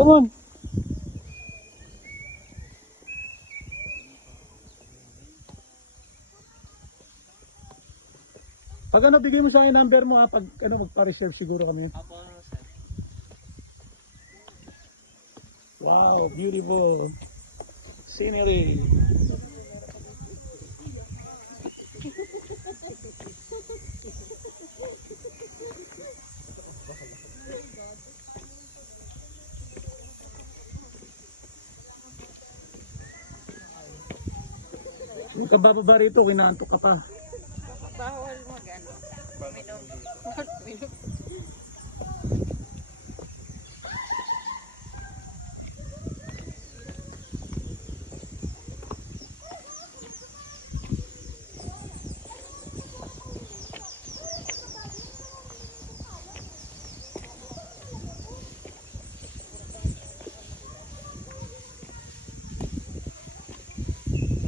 Come on. Pag ano, bigay mo sa akin number mo ha. Pag ano, magpa-reserve siguro kami. Apo, sir. Wow, beautiful scenery. Magkabababa rito, kinaantok ka pa. Bawal mag-ano. Minom. Minom.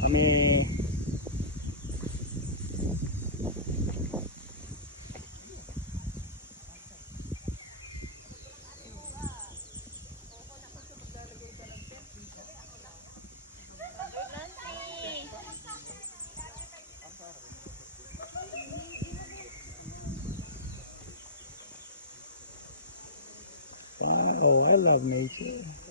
Kami wow, I love nature.